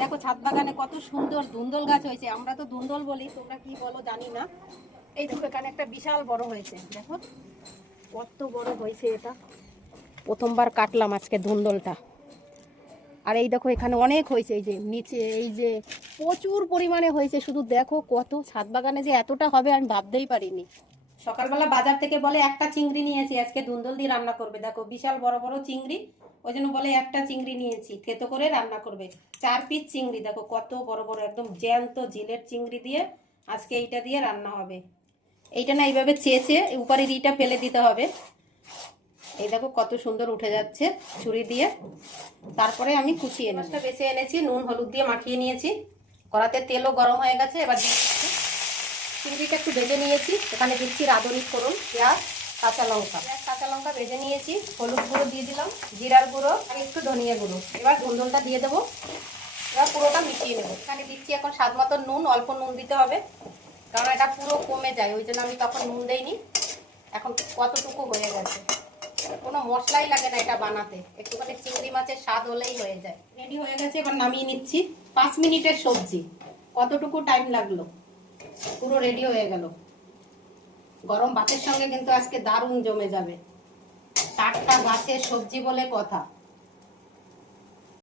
দেখো ছাদ বাগানে কত সুন্দর ধুন্দল গাছ হয়েছে। আমরা তো ধুন্দল বলি, তোমরা কি বলো জানি না। এই দেখো এখানে একটা বিশাল বড় হয়েছে, দেখো কত বড় হয়েছে। এটা প্রথমবার কাটলাম আজকে ধুন্দলটা। আর এই দেখো এখানে অনেক হয়েছে, এই যে নিচে এই যে প্রচুর পরিমাণে হয়েছে। শুধু দেখো কত, ছাদ বাগানে যে এতটা হবে আমি ভাবতেই পারিনি। সকালবেলা বাজার থেকে বলে একটা চিংড়ি নিয়েছি, আজকে ধুন্দল দিয়ে রান্না করবে। দেখো বিশাল বড় বড় চিংড়ি, ওই জন্য বলে একটা চিংড়ি নিয়েছি, থেতো করে রান্না করবে। 4 পিস চিংড়ি, দেখো কত বড় বড়, একদম জ্যান্ত জিলের চিংড়ি দিয়ে আজকে এইটা দিয়ে রান্না হবে। এইটা না এইভাবে চেঁচে উপরের ইটা ফেলে দিতে হবে। এই দেখো কত সুন্দর উঠে যাচ্ছে ছুরি দিয়ে। তারপরে আমি কুচিয়ে মাছটা বেছে এনেছি, নুন হলুদ দিয়ে মাখিয়ে নিয়েছি। কড়াতে তেলও গরম হয়ে গেছে, এবার দিচ্ছি চিংড়িটা একটু ভেজে নিয়েছি। এখানে দিচ্ছি রাঁধুনি ফোড়ন, পেঁয়াজ, কাঁচা লঙ্কা ভেজে নিয়েছি। হলুদ গুঁড়ো দিয়ে দিলাম, জিরার গুঁড়ো আর একটু ধনিয়া গুঁড়ো। এবার ধুন্দলটা দিয়ে দেবো, এবার পুরোটা মিশিয়ে নেবো। এখানে দিচ্ছি এখন স্বাদ মতো নুন, অল্প নুন দিতে হবে কারণ এটা পুরো কমে যায়, ওই জন্য আমি তখন নুন দেইনি। এখন কতটুকু হয়ে গেছে, কোনো মশলাই লাগে না এটা বানাতে, একটুখানি চিংড়ি মাছের স্বাদ হলেই হয়ে যায়। রেডি হয়ে গেছে, এবার নামিয়ে নিচ্ছি। 5 মিনিটের সবজি, কতটুকু টাইম লাগলো, পুরো রেডি হয়ে গেল। গরম ভাতের সঙ্গে কিন্তু আজকে দারুণ জমে যাবে। টাটকা গাছের সবজি বলে কথা।